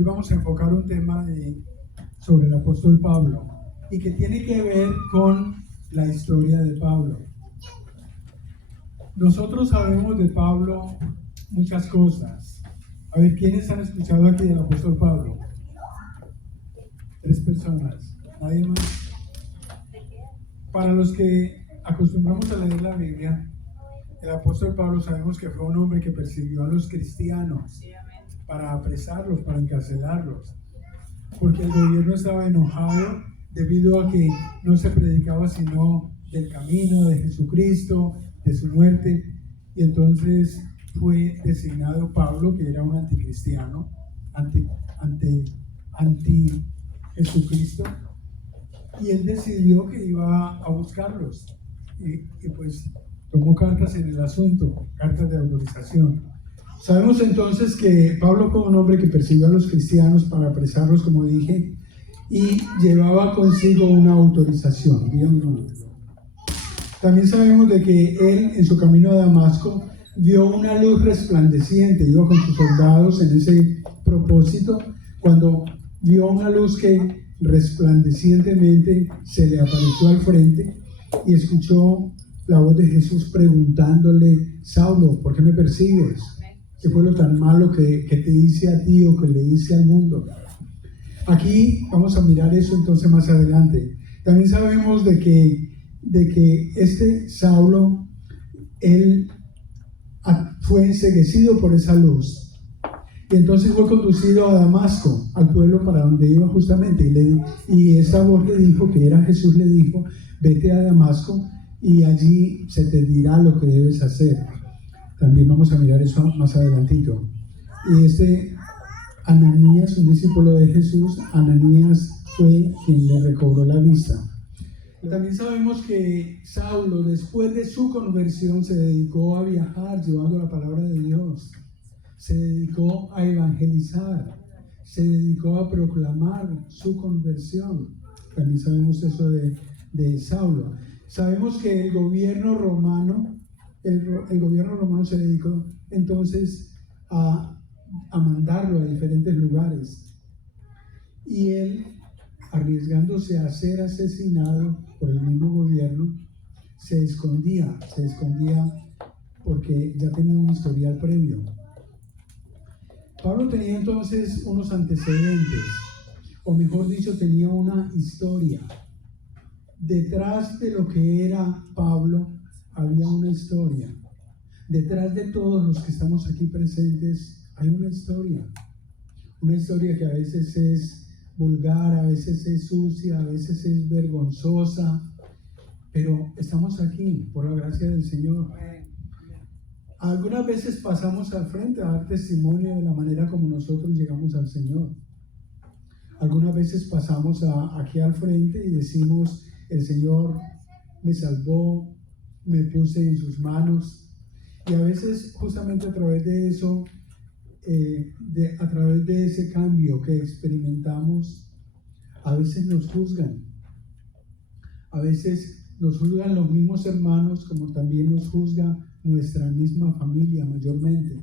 Hoy vamos a enfocar un tema sobre el apóstol Pablo y que tiene que ver con la historia de Pablo. Nosotros sabemos de Pablo muchas cosas. A ver, ¿quiénes han escuchado aquí del apóstol Pablo? 3 personas. ¿Nadie más? Para los que acostumbramos a leer la Biblia, el apóstol Pablo sabemos que fue un hombre que persiguió a los cristianos para apresarlos, para encarcelarlos, porque el gobierno estaba enojado debido a que no se predicaba sino del camino de Jesucristo, de su muerte, y entonces fue designado Pablo, que era un anticristiano, anti Jesucristo, y él decidió que iba a buscarlos, y pues tomó cartas en el asunto, cartas de autorización. Sabemos entonces que Pablo fue un hombre que persiguió a los cristianos para apresarlos, como dije, y llevaba consigo una autorización. También sabemos de que él, en su camino a Damasco, vio una luz resplandeciente, iba con sus soldados en ese propósito, cuando vio una luz que resplandecientemente se le apareció al frente y escuchó la voz de Jesús preguntándole: Saulo, ¿por qué me persigues? ¿Qué fue lo tan malo que te hice a ti o que le hice al mundo? Aquí vamos a mirar eso entonces más adelante. También sabemos de que este Saulo, él fue enceguecido por esa luz. Y entonces fue conducido a Damasco, al pueblo para donde iba justamente. Y esa voz le dijo, que era Jesús, le dijo: vete a Damasco y allí se te dirá lo que debes hacer. También vamos a mirar eso más adelantito. Y Ananías, un discípulo de Jesús, Ananías fue quien le recobró la vista. También sabemos que Saulo, después de su conversión, se dedicó a viajar llevando la palabra de Dios. Se dedicó a evangelizar. Se dedicó a proclamar su conversión. También sabemos eso de Saulo. Sabemos que el gobierno romano se dedicó entonces a mandarlo a diferentes lugares, y él, arriesgándose a ser asesinado por el mismo gobierno, se escondía porque ya tenía un historial previo. Pablo tenía entonces unos antecedentes, o mejor dicho, tenía una historia. Detrás de lo que era Pablo había una historia. Detrás de todos los que estamos aquí presentes hay una historia que a veces es vulgar, a veces es sucia, a veces es vergonzosa, pero estamos aquí por la gracia del Señor. Algunas veces pasamos al frente a dar testimonio de la manera como nosotros llegamos al Señor. Algunas veces pasamos aquí al frente y decimos: el Señor me salvó, me puse en sus manos. Y a veces justamente a través de eso, a través de ese cambio que experimentamos, a veces nos juzgan. A veces nos juzgan los mismos hermanos, como también nos juzga nuestra misma familia mayormente,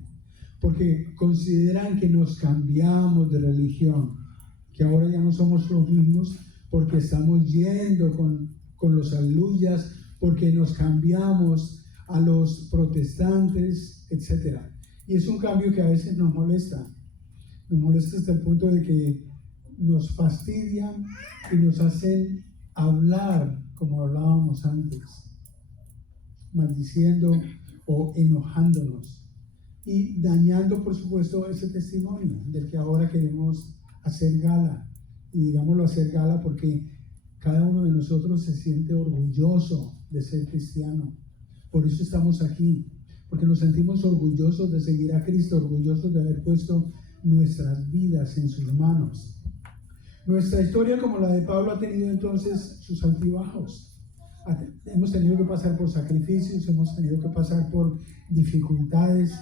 porque consideran que nos cambiamos de religión, que ahora ya no somos los mismos, porque estamos yendo con los aleluyas, porque nos cambiamos a los protestantes, etc. Y es un cambio que a veces nos molesta hasta el punto de que nos fastidian y nos hacen hablar como hablábamos antes, maldiciendo o enojándonos y dañando, por supuesto, ese testimonio del que ahora queremos hacer gala. Y digámoslo hacer gala porque cada uno de nosotros se siente orgulloso de ser cristiano. Por eso estamos aquí, porque nos sentimos orgullosos de seguir a Cristo, orgullosos de haber puesto nuestras vidas en sus manos. Nuestra historia, como la de Pablo, ha tenido entonces sus altibajos. Hemos tenido que pasar por sacrificios, hemos tenido que pasar por dificultades.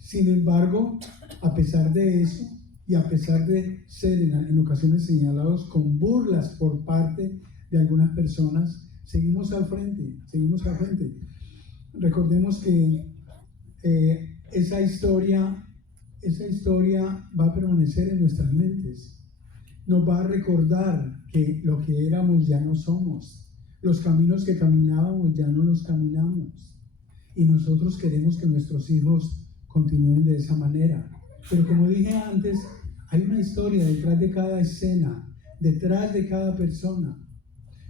Sin embargo, a pesar de eso, y a pesar de ser en ocasiones señalados con burlas por parte de algunas personas, seguimos al frente. Recordemos que esa historia esa historia va a permanecer en nuestras mentes. Nos va a recordar que lo que éramos ya no somos. Los caminos que caminábamos ya no los caminamos. Y nosotros queremos que nuestros hijos continúen de esa manera. Pero como dije antes, hay una historia detrás de cada escena, detrás de cada persona.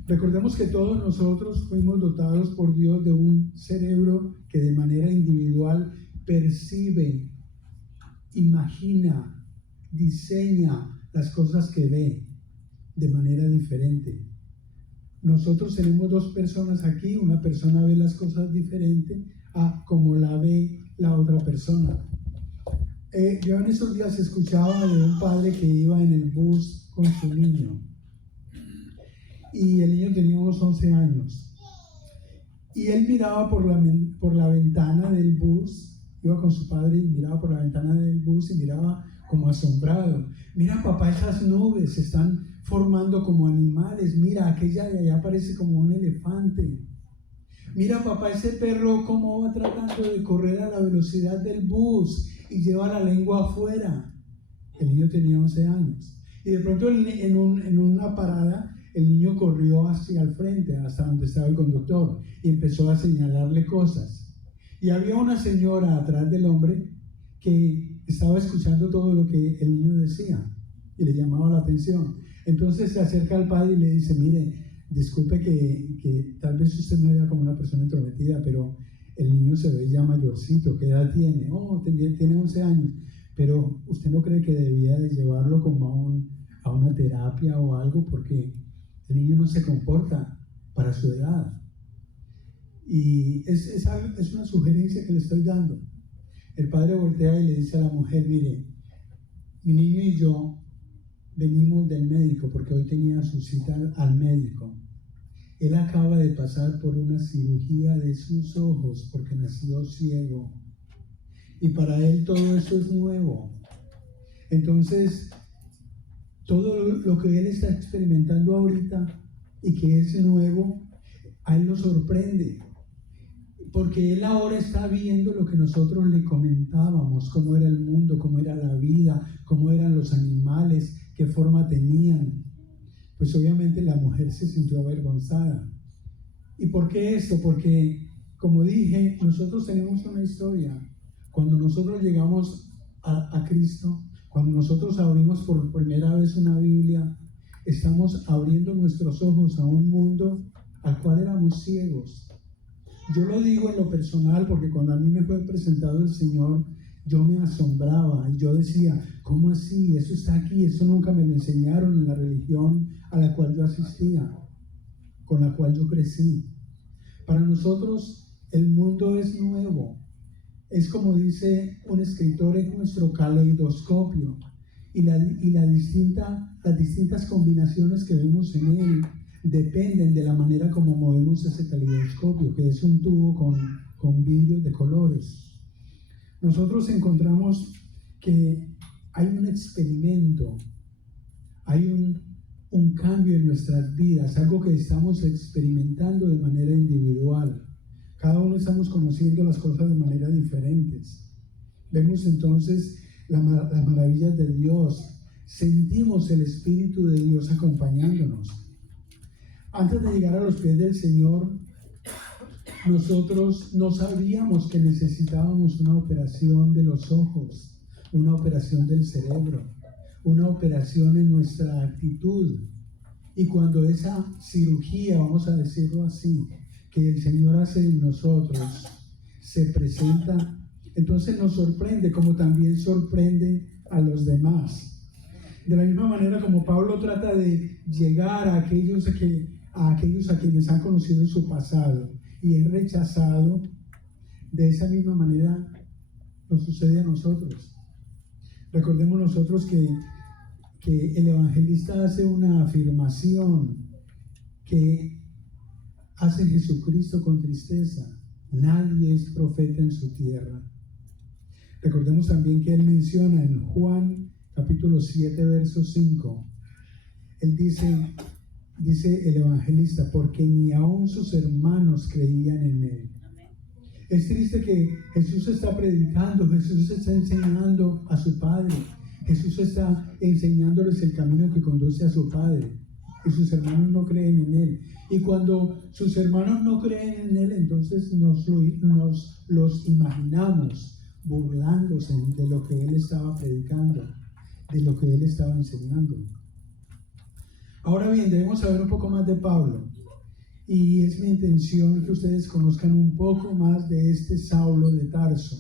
Recordemos que todos nosotros fuimos dotados por Dios de un cerebro que de manera individual percibe, imagina, diseña las cosas que ve de manera diferente. Nosotros tenemos dos personas aquí, una persona ve las cosas diferente a como la ve la otra persona. Yo en esos días escuchaba de un padre que iba en el bus con su niño y el niño tenía unos 11 años y él miraba por la ventana del bus, iba con su padre y miraba por la ventana del bus y miraba como asombrado. Mira papá, esas nubes se están formando como animales, mira aquella de allá parece como un elefante. Mira papá, ese perro cómo va tratando de correr a la velocidad del bus y lleva la lengua afuera. El niño tenía 11 años. Y de pronto en una parada, el niño corrió hacia el frente, hasta donde estaba el conductor, y empezó a señalarle cosas. Y había una señora atrás del hombre que estaba escuchando todo lo que el niño decía y le llamaba la atención. Entonces se acerca al padre y le dice, mire, disculpe que tal vez usted me vea como una persona introvertida, pero el niño se ve ya mayorcito. ¿Qué edad tiene? Oh, tiene 11 años. Pero ¿usted no cree que debía de llevarlo como a una terapia o algo? Porque el niño no se comporta para su edad. Y es una sugerencia que le estoy dando. El padre voltea y le dice a la mujer, mire, mi niño y yo venimos del médico porque hoy tenía su cita al médico. Él acaba de pasar por una cirugía de sus ojos porque nació ciego. Y para él todo eso es nuevo. Entonces, todo lo que él está experimentando ahorita y que es nuevo, a él lo sorprende. Porque él ahora está viendo lo que nosotros le comentábamos, cómo era el mundo, cómo era la vida, cómo eran los animales, qué forma tenían. Pues obviamente la mujer se sintió avergonzada. ¿Y por qué esto? Porque, como dije, nosotros tenemos una historia. Cuando nosotros llegamos a Cristo, cuando nosotros abrimos por primera vez una Biblia, estamos abriendo nuestros ojos a un mundo al cual éramos ciegos. Yo lo digo en lo personal porque cuando a mí me fue presentado el Señor, yo me asombraba y yo decía, ¿cómo así? Eso está aquí, eso nunca me lo enseñaron en la religión a la cual yo asistía, con la cual yo crecí. Para nosotros el mundo es nuevo. Es como dice un escritor, es nuestro caleidoscopio y las distintas combinaciones que vemos en él dependen de la manera como movemos ese caleidoscopio, que es un tubo con vidrios de colores. Nosotros encontramos que hay un experimento, hay un cambio en nuestras vidas, algo que estamos experimentando de manera individual. Cada uno estamos conociendo las cosas de manera diferentes. Vemos entonces las maravillas de Dios, sentimos el Espíritu de Dios acompañándonos. Antes de llegar a los pies del Señor, nosotros no sabíamos que necesitábamos una operación de los ojos, una operación del cerebro, una operación en nuestra actitud. Y cuando esa cirugía, vamos a decirlo así, que el Señor hace en nosotros, se presenta, entonces nos sorprende, como también sorprende a los demás. De la misma manera como Pablo trata de llegar a aquellos a quienes han conocido su pasado y es rechazado, de esa misma manera nos sucede a nosotros. Recordemos nosotros que el evangelista hace una afirmación que hace Jesucristo con tristeza: nadie es profeta en su tierra. Recordemos también que él menciona en Juan capítulo 7 verso 5, él dice el evangelista, porque ni aun sus hermanos creían en él. Es triste que Jesús está predicando, Jesús está enseñando a su Padre, Jesús está enseñándoles el camino que conduce a su Padre, y sus hermanos no creen en Él. Y cuando sus hermanos no creen en Él, entonces nos los imaginamos burlándose de lo que Él estaba predicando, de lo que Él estaba enseñando. Ahora bien, debemos saber un poco más de Pablo. Y es mi intención que ustedes conozcan un poco más de este Saulo de Tarso.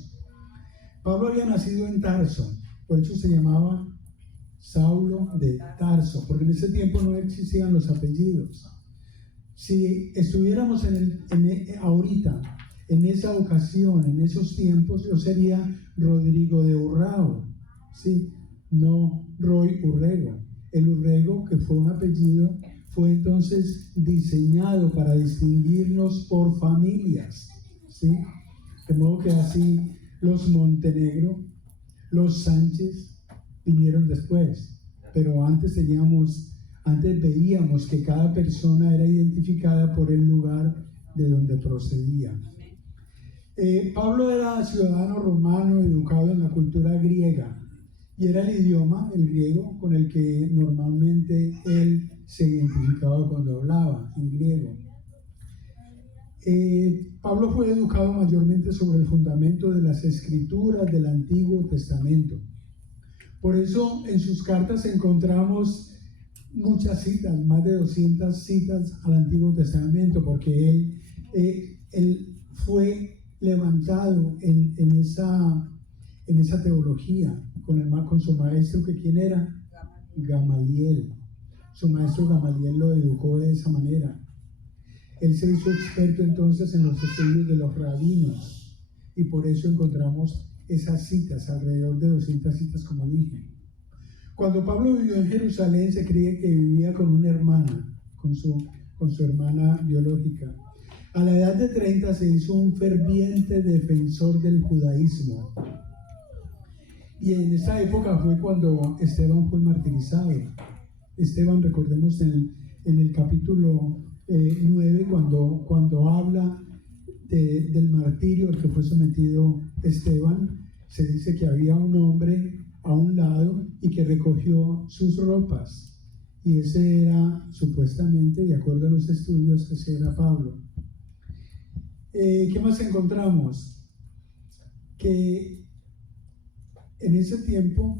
Pablo había nacido en Tarso, por eso se llamaba Saulo de Tarso, porque en ese tiempo no existían los apellidos. Si estuviéramos ahorita, en esa ocasión, en esos tiempos, yo sería Rodrigo de Urrao, ¿sí? No Roy Urrego. El Urrego, que fue un apellido, fue entonces diseñado para distinguirnos por familias, ¿sí? De modo que así los Montenegro, los Sánchez vinieron después, pero antes veíamos que cada persona era identificada por el lugar de donde procedía. Pablo era ciudadano romano educado en la cultura griega, y era el idioma, el griego, con el que normalmente él se identificaba cuando hablaba en griego. Pablo fue educado mayormente sobre el fundamento de las escrituras del Antiguo Testamento. Por eso en sus cartas encontramos muchas citas, más de 200 citas al Antiguo Testamento, porque él fue levantado en esa teología con su maestro, que ¿quién era? Gamaliel. Su maestro Gamaliel lo educó de esa manera. Él se hizo experto entonces en los estudios de los rabinos, y por eso encontramos esas citas, alrededor de 200 citas, como dije. Cuando Pablo vivió en Jerusalén, se cree que vivía con una hermana, con su hermana biológica. A la edad de 30 se hizo un ferviente defensor del judaísmo. Y en esa época fue cuando Esteban fue martirizado. Esteban, recordemos en el capítulo 9, cuando habla del martirio al que fue sometido Esteban, se dice que había un hombre a un lado y que recogió sus ropas. Y ese era, supuestamente, de acuerdo a los estudios, ese era Pablo. ¿Qué más encontramos? Que en ese tiempo,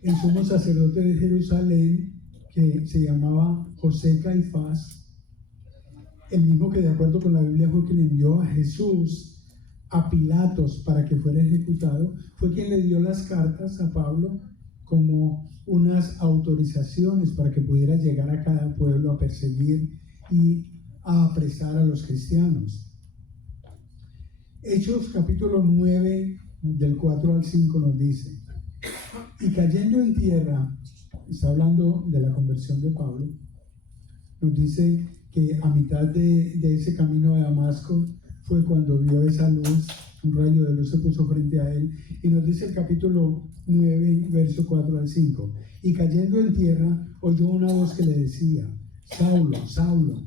el sumo sacerdote de Jerusalén, que se llamaba José Caifás, el mismo que de acuerdo con la Biblia fue quien envió a Jesús a Pilatos para que fuera ejecutado, fue quien le dio las cartas a Pablo como unas autorizaciones para que pudiera llegar a cada pueblo a perseguir y a apresar a los cristianos. Hechos capítulo 9, del 4 al 5 nos dice: y cayendo en tierra, está hablando de la conversión de Pablo, nos dice que a mitad de ese camino a Damasco fue cuando vio esa luz, un rayo de luz se puso frente a él, y nos dice el capítulo 9, verso 4 al 5, y cayendo en tierra oyó una voz que le decía: Saulo, Saulo,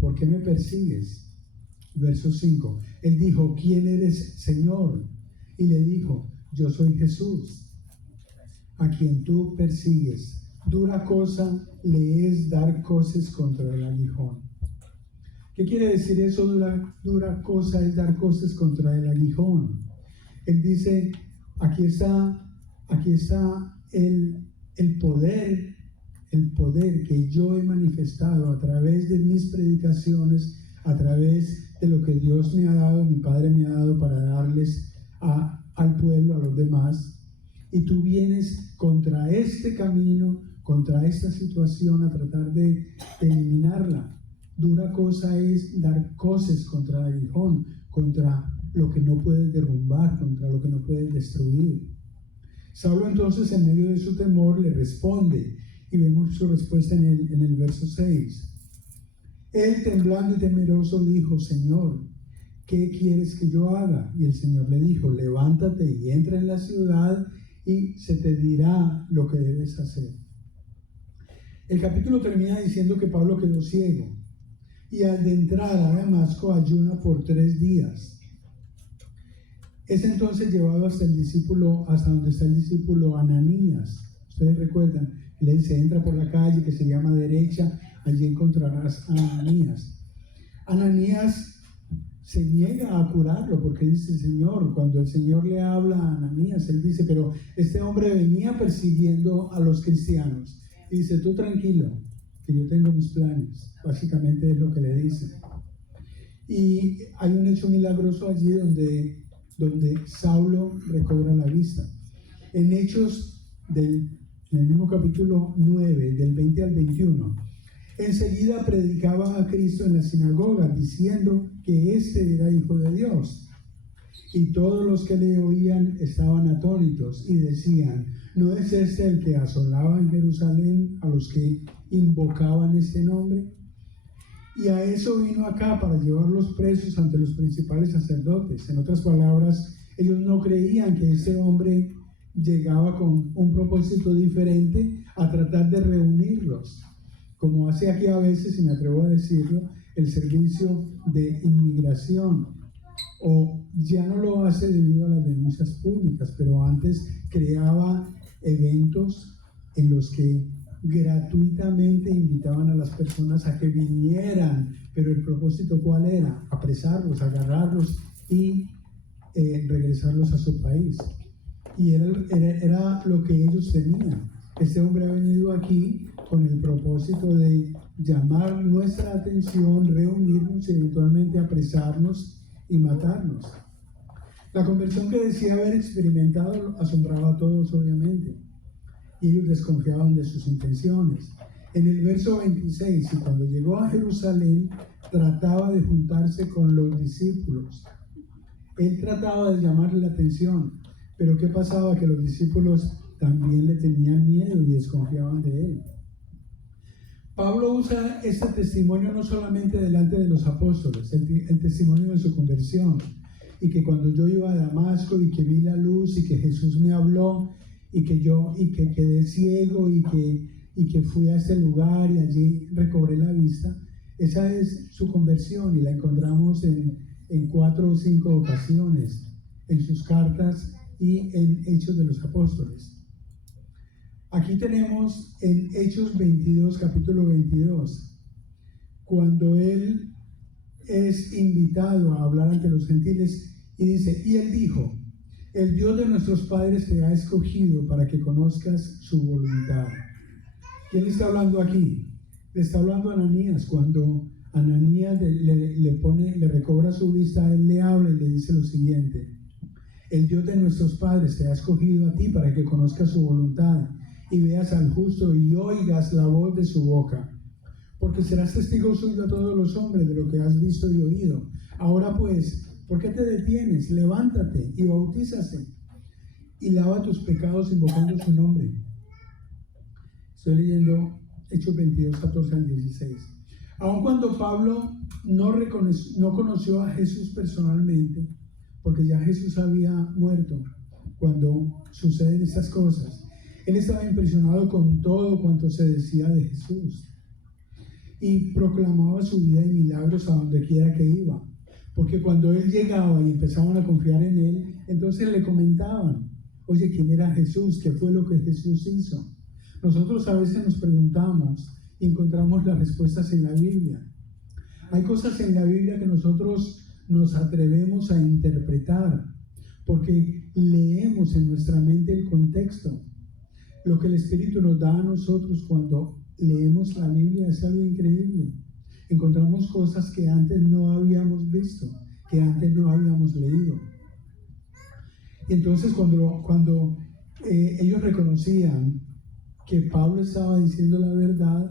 ¿por qué me persigues? Verso 5, él dijo: ¿quién eres, Señor? Y le dijo: yo soy Jesús, a quien tú persigues. Dura cosa le es dar coces contra el aguijón. ¿Qué quiere decir eso? Dura cosa es dar coces contra el aguijón. Él dice: aquí está el poder que yo he manifestado a través de mis predicaciones, a través de lo que Dios me ha dado, mi Padre me ha dado para darles al pueblo, a los demás, y tú vienes contra este camino, contra esta situación, a tratar de eliminarla. Dura cosa es dar coces contra el aguijón, contra lo que no puedes derrumbar, contra lo que no puedes destruir. Saulo entonces, en medio de su temor, le responde, y vemos su respuesta en el verso 6. Él, temblando y temeroso, dijo: Señor, ¿qué quieres que yo haga? Y el Señor le dijo: levántate y entra en la ciudad y se te dirá lo que debes hacer. El capítulo termina diciendo que Pablo quedó ciego y al de entrar a Damasco ayuna por 3 días. Es entonces llevado hasta donde está el discípulo Ananías. Ustedes recuerdan, él le dice, entra por la calle que se llama derecha, allí encontrarás a Ananías. Ananías se niega a curarlo porque dice, Señor, cuando el Señor le habla a Ananías, él dice, pero este hombre venía persiguiendo a los cristianos. Y dice, tú tranquilo, que yo tengo mis planes. Básicamente es lo que le dice. Y hay un hecho milagroso allí donde Saulo recobra la vista. En Hechos en el mismo capítulo 9, del 20 al 21, enseguida predicaba a Cristo en la sinagoga, diciendo que éste era Hijo de Dios. Y todos los que le oían estaban atónitos y decían, ¿no es este el que asolaba en Jerusalén a los que invocaban este nombre? Y a eso vino acá, para llevarlos presos ante los principales sacerdotes. En otras palabras, ellos no creían que ese hombre llegaba con un propósito diferente a tratar de reunirlos, como hace aquí a veces, y me atrevo a decirlo, el servicio de inmigración, o ya no lo hace debido a las denuncias públicas, pero antes creaba eventos en los que gratuitamente invitaban a las personas a que vinieran, pero el propósito ¿cuál era? Apresarlos, agarrarlos y regresarlos a su país. Y era lo que ellos tenían. Este hombre ha venido aquí con el propósito de llamar nuestra atención, reunirnos y eventualmente apresarnos y matarnos. La conversión que decía haber experimentado asombraba a todos, obviamente, y ellos desconfiaban de sus intenciones. En el verso 26, y cuando llegó a Jerusalén, trataba de juntarse con los discípulos. Él trataba de llamarle la atención, pero ¿qué pasaba? Que los discípulos también le tenían miedo y desconfiaban de él. Pablo usa este testimonio no solamente delante de los apóstoles, el testimonio de su conversión, y que cuando yo iba a Damasco y que vi la luz y que Jesús me habló y que quedé ciego y que fui a ese lugar y allí recobré la vista, esa es su conversión y la encontramos en 4 o 5 ocasiones en sus cartas y en Hechos de los Apóstoles. Aquí tenemos en Hechos 22, capítulo 22, cuando él es invitado a hablar ante los gentiles y dice, y él dijo, el Dios de nuestros padres te ha escogido para que conozcas su voluntad. ¿Quién le está hablando aquí? Le está hablando a Ananías. Cuando Ananías le recobra su vista, él le habla y le dice lo siguiente, el Dios de nuestros padres te ha escogido a ti para que conozcas su voluntad y veas al justo y oigas la voz de su boca, porque serás testigo suyo a todos los hombres de lo que has visto y oído. Ahora pues, ¿por qué te detienes? Levántate y bautízate y lava tus pecados invocando su nombre. Estoy leyendo Hechos 22, 14 al 16. Aun cuando Pablo no conoció a Jesús personalmente, porque ya Jesús había muerto cuando suceden estas cosas, él estaba impresionado con todo cuanto se decía de Jesús y proclamaba su vida y milagros a donde quiera que iba, porque cuando él llegaba y empezaban a confiar en él, entonces le comentaban, oye, ¿quién era Jesús? ¿Qué fue lo que Jesús hizo? Nosotros a veces nos preguntamos y encontramos las respuestas en la Biblia. Hay cosas en la Biblia que nosotros nos atrevemos a interpretar porque leemos en nuestra mente el contexto. Lo que el Espíritu nos da a nosotros cuando leemos la Biblia es algo increíble. Encontramos cosas que antes no habíamos visto, que antes no habíamos leído. Y entonces cuando ellos reconocían que Pablo estaba diciendo la verdad,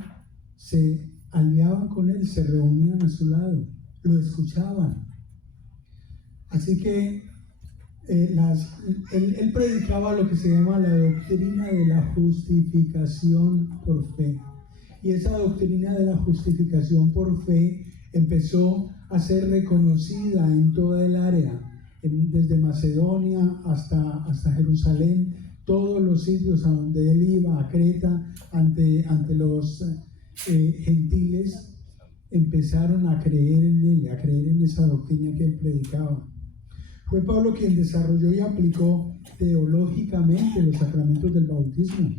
se aliaban con él, se reunían a su lado, lo escuchaban. Así que él predicaba lo que se llama la doctrina de la justificación por fe. Y esa doctrina de la justificación por fe empezó a ser reconocida en toda el área, desde Macedonia hasta Jerusalén, todos los sitios a donde él iba, a Creta, ante los gentiles, empezaron a creer en él, a creer en esa doctrina que él predicaba. Fue Pablo quien desarrolló y aplicó teológicamente los sacramentos del bautismo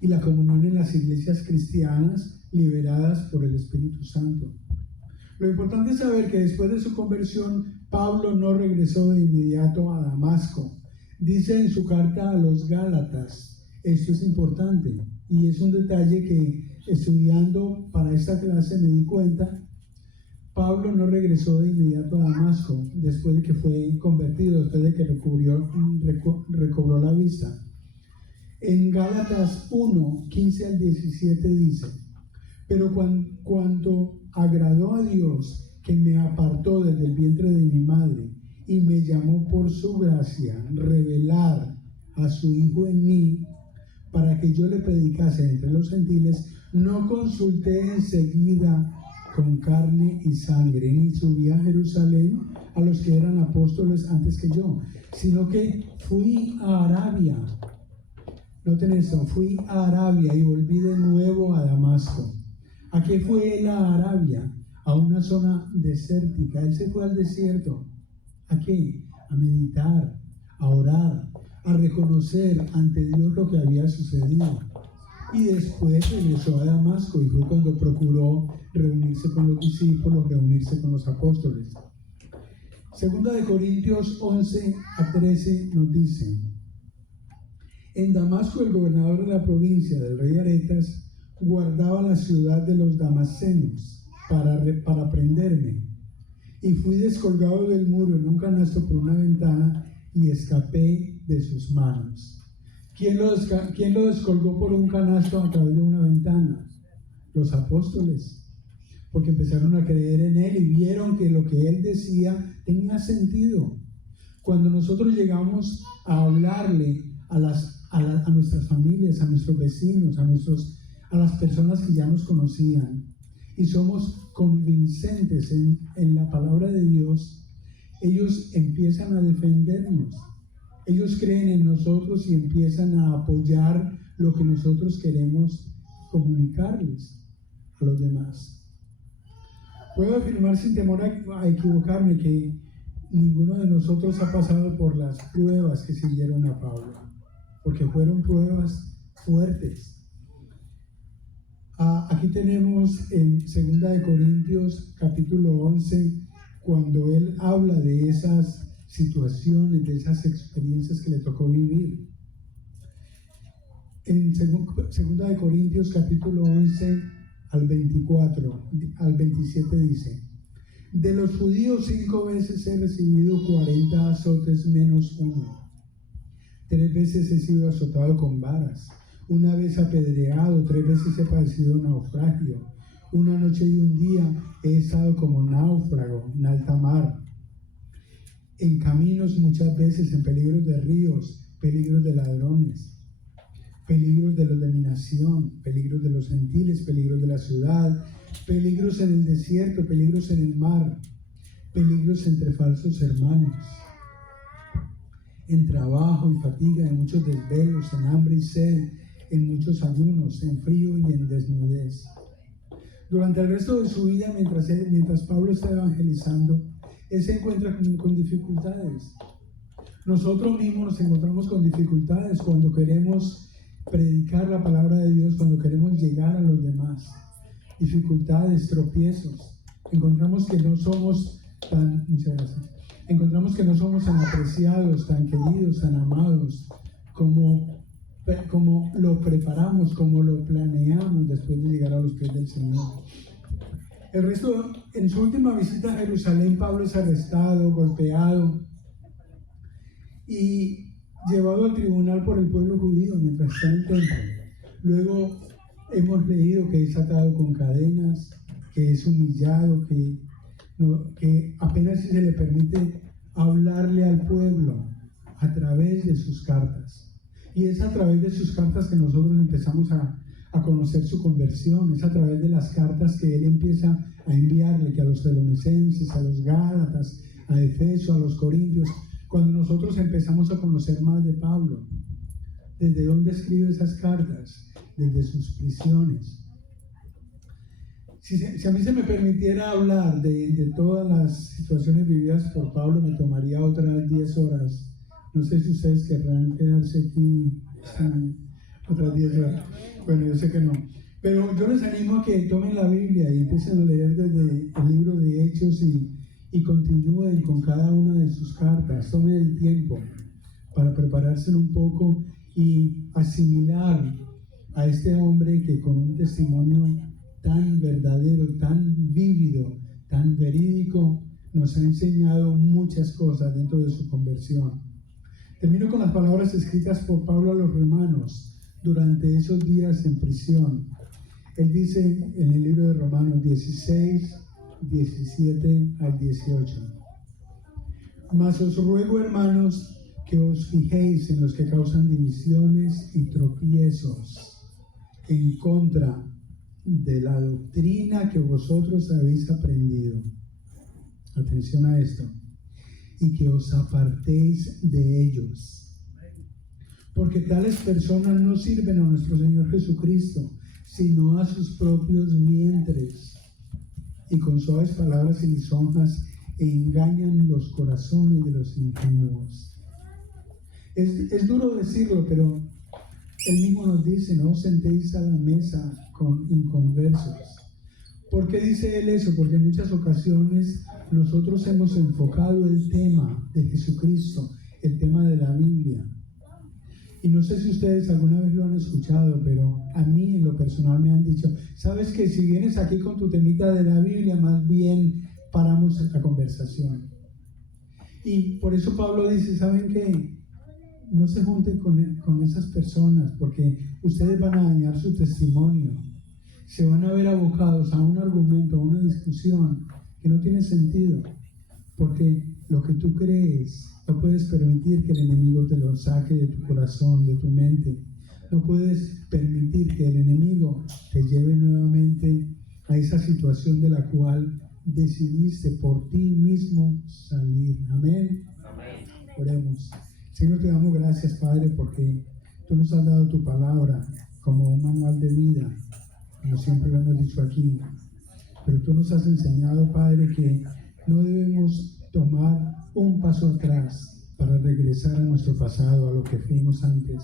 y la comunión en las iglesias cristianas liberadas por el Espíritu Santo. Lo importante es saber que después de su conversión, Pablo no regresó de inmediato a Damasco. Dice en su carta a los Gálatas, esto es importante y es un detalle que estudiando para esta clase me di cuenta. Pablo no regresó de inmediato a Damasco después de que fue convertido, después de que recobró la vista. En Gálatas 1, 15 al 17 dice: pero cuando agradó a Dios, que me apartó desde el vientre de mi madre y me llamó por su gracia, revelar a su Hijo en mí, para que yo le predicase entre los gentiles, no consulté enseguida con carne y sangre, ni subí a Jerusalén a los que eran apóstoles antes que yo, sino que fui a Arabia. Noten esto, fui a Arabia y volví de nuevo a Damasco. ¿A qué fue él a Arabia? A una zona desértica. Él se fue al desierto. ¿A qué? A meditar, a orar, a reconocer ante Dios lo que había sucedido. Y después regresó a Damasco y fue cuando procuró reunirse con los discípulos, reunirse con los apóstoles. Segunda de Corintios 11 a 13 nos dice: en Damasco el gobernador de la provincia del rey Aretas guardaba la ciudad de los damascenos para prenderme, y fui descolgado del muro en un canasto por una ventana y escapé de sus manos. ¿Quién lo descolgó por un canasto a través de una ventana? Los apóstoles, porque empezaron a creer en él y vieron que lo que él decía tenía sentido. Cuando nosotros llegamos a hablarle a nuestras familias, a nuestros vecinos, a las personas que ya nos conocían, y somos convincentes en la palabra de Dios, ellos empiezan a defendernos. Ellos creen en nosotros y empiezan a apoyar lo que nosotros queremos comunicarles a los demás. Puedo afirmar sin temor a equivocarme que ninguno de nosotros ha pasado por las pruebas que siguieron a Pablo, porque fueron pruebas fuertes. Aquí tenemos en 2 de Corintios capítulo 11, cuando él habla de esas situaciones, de esas experiencias que le tocó vivir. En 2 de Corintios capítulo 11 al 24, al 27 dice: de los judíos 5 veces he recibido 40 azotes menos uno. 3 veces he sido azotado con varas, 1 vez apedreado, 3 veces he padecido naufragio. 1 noche y 1 día he estado como náufrago en alta mar. En caminos muchas veces, en peligros de ríos, peligros de ladrones, peligros de los de mi nación, peligros de los gentiles, peligros de la ciudad, peligros en el desierto, peligros en el mar, peligros entre falsos hermanos, en trabajo y fatiga, en muchos desvelos, en hambre y sed, en muchos ayunos, en frío y en desnudez. Durante el resto de su vida, mientras Pablo está evangelizando, él se encuentra con dificultades. Nosotros mismos nos encontramos con dificultades cuando queremos predicar la palabra de Dios, cuando queremos llegar a los demás. Dificultades, tropiezos. Encontramos que no somos tan apreciados, tan queridos, tan amados, como lo preparamos, como lo planeamos después de llegar a los pies del Señor. El resto, en su última visita a Jerusalén, Pablo es arrestado, golpeado y llevado al tribunal por el pueblo judío mientras está en el templo. Luego hemos leído que es atado con cadenas, que es humillado, que apenas se le permite hablarle al pueblo a través de sus cartas. Y es a través de sus cartas que nosotros empezamos a conocer su conversión. Es a través de las cartas que él empieza a enviarle, que a los Tesalonicenses, a los Gálatas, a Efeso, a los Corintios, cuando nosotros empezamos a conocer más de Pablo. ¿Desde dónde escribe esas cartas? Desde sus prisiones. Si a mí se me permitiera hablar de todas las situaciones vividas por Pablo, me tomaría otras 10 horas. No sé si ustedes querrán quedarse aquí otras 10 horas. Bueno, yo sé que no. Pero yo les animo a que tomen la Biblia y empiecen a leer desde el libro de Hechos y continúen con cada una de sus cartas. Tomen el tiempo para prepararse un poco y asimilar a este hombre que con un testimonio tan verdadero, tan vívido, tan verídico, nos ha enseñado muchas cosas dentro de su conversión. Termino con las palabras escritas por Pablo a los romanos durante esos días en prisión. Él dice en el libro de Romanos 16, 17 al 18: Mas os ruego, hermanos, que os fijéis en los que causan divisiones y tropiezos en contra de la doctrina que vosotros habéis aprendido. Atención a esto. Y que os apartéis de ellos. Porque tales personas no sirven a nuestro Señor Jesucristo, sino a sus propios vientres. Y con suaves palabras y lisonjas engañan los corazones de los ingenuos. Es duro decirlo, pero Él mismo nos dice: no os sentéis a la mesa con inconversos. ¿Por qué dice Él eso? Porque en muchas ocasiones nosotros hemos enfocado el tema de Jesucristo, el tema de la Biblia. Y no sé si ustedes alguna vez lo han escuchado, pero a mí en lo personal me han dicho: sabes que si vienes aquí con tu temita de la Biblia, más bien paramos la conversación. Y por eso Pablo dice: ¿saben qué? No se junten con esas personas, porque ustedes van a dañar su testimonio. Se van a ver abocados a un argumento, a una discusión que no tiene sentido, porque lo que tú crees no puedes permitir que el enemigo te lo saque de tu corazón, de tu mente. No puedes permitir que el enemigo te lleve nuevamente a esa situación de la cual decidiste por ti mismo salir. Amén. Amén. Oremos. Señor, te damos gracias, Padre, porque tú nos has dado tu palabra como un manual de vida, como siempre lo hemos dicho aquí. Pero tú nos has enseñado, Padre, que no debemos tomar un paso atrás para regresar a nuestro pasado, a lo que fuimos antes.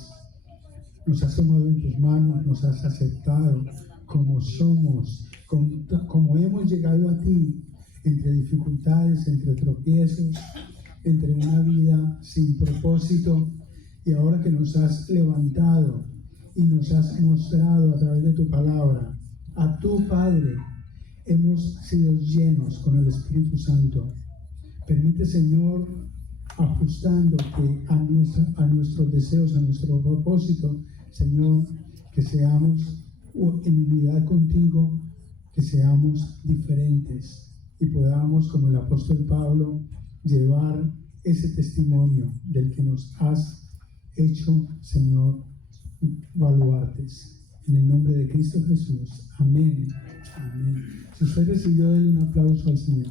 Nos has tomado en tus manos, nos has aceptado como somos, como hemos llegado a ti, entre dificultades, entre tropiezos, entre una vida sin propósito, y ahora que nos has levantado y nos has mostrado a través de tu palabra a tu Padre, hemos sido llenos con el Espíritu Santo. Permite, Señor, ajustándote a nuestros deseos, a nuestro propósito, Señor, que seamos en unidad contigo, que seamos diferentes y podamos, como el apóstol Pablo, llevar ese testimonio del que nos has hecho, Señor, baluartes. En el nombre de Cristo Jesús. Amén. Amén. Si usted recibió, denle un aplauso al Señor.